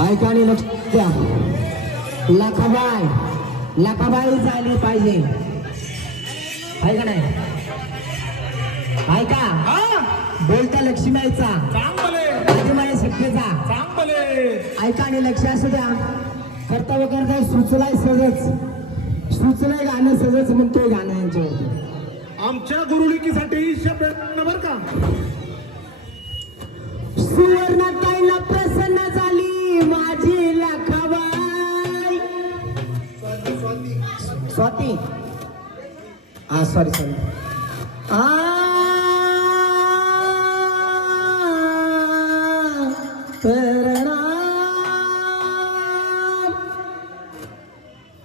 ऐका आणि लक्ष द्या. लखाबाई झाली पाहिजे. ऐका नाही ऐका बोलता लक्ष्मीचा माझ्या शिक्षेचा ऐका आणि लक्ष असू द्या. कर्तव्य करता सुचलाय गाणं सहज म्हणतोय गाणं यांच्यावरती. आमच्या गुरुलिकीसाठी शब्द बर का. सुवर्णाताईला प्रसन्न झाली माझी लखाबाई. स्वाती सॉरी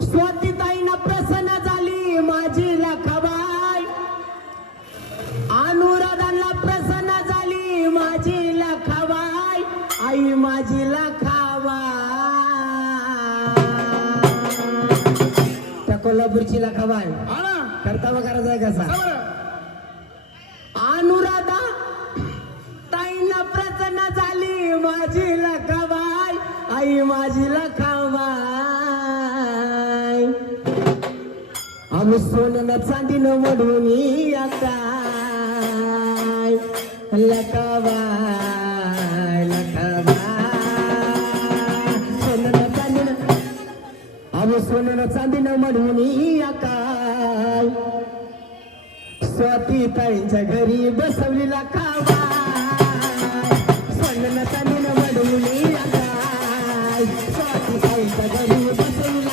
स्वातीताईंना प्रसन्न झाली माझी लखाबाई. अनुराधांना प्रसन्न झाली माझी लखाबाई. आई माझी लखाबाई त्या कोल्हापूरची लखाबाई. कर्तव्य करायचा आहे कसा. अनुराधा ताईंना प्रसन्न झाली माझी लखाबाई. आई माझी लखाबाई. आम्ही सोन्यानं चांदीनं मडून काय लखाबाई सोन्यानं चांदीनं आम्ही सोन्यानं चांदीनं मडून काय. स्वाती ताईंच्या घरी बसवली लखाबाई. सोन्यानं चांदीनं मडून काय. स्वाती ताईंच्या घरी बसवली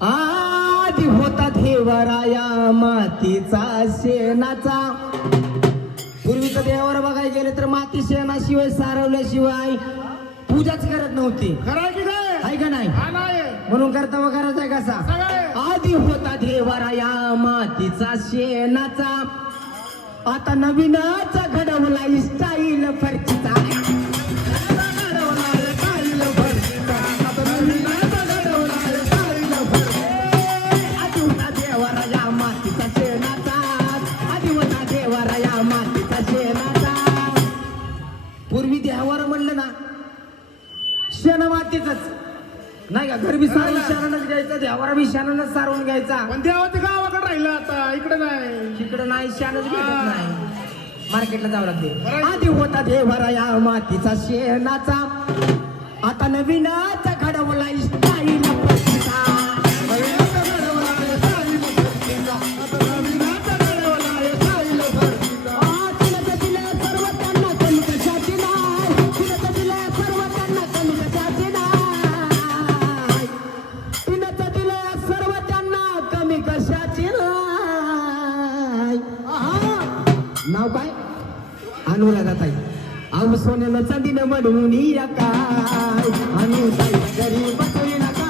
आधी होता देवराया मातीचा शेणाचा. पूर्वीचं देवावर बघायला गेले तर माती शेणाशिवाय सारवल्याशिवाय पूजाच करत नव्हती. खरं की काय आहे का नाही. म्हणून कर्तव्य करायचंय कसा. आधी होता देवराया मातीचा शेणाचा. आता नवीनच घडवला स्टाईल फरचीचा. पूर्वी देवावर म्हणलं ना शेण मातीच नाही का. घरबी सारून शेणानच घ्यायचं. देवारा बी शेणानच सारवून घ्यायचा. पण देवाचं गावाकडे राहिलं आता इकडे नाही. इकडे नाही शेणच भेटत नाही. मार्केटला जावं लागते. आधी होता देवराया मातीचा शेणाचा. आता नवीनच घडवला स्टाईल फरचीचा. नाव काय अनुराधा ताई. आम सोन्यानं चांदीनं मडून या काय. अनु ताई घरी बसवली नका.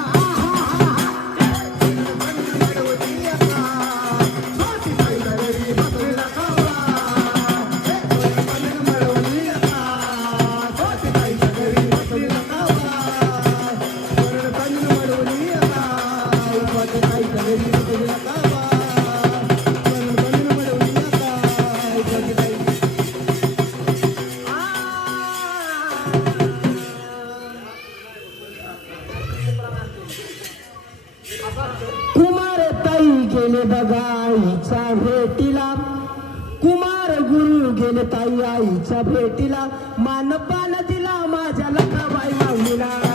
बघा आईच्या भेटीला कुमार गुरु गेले ताई आईच्या भेटीला मानपान दिला माझ्या लखाबाई माऊलीला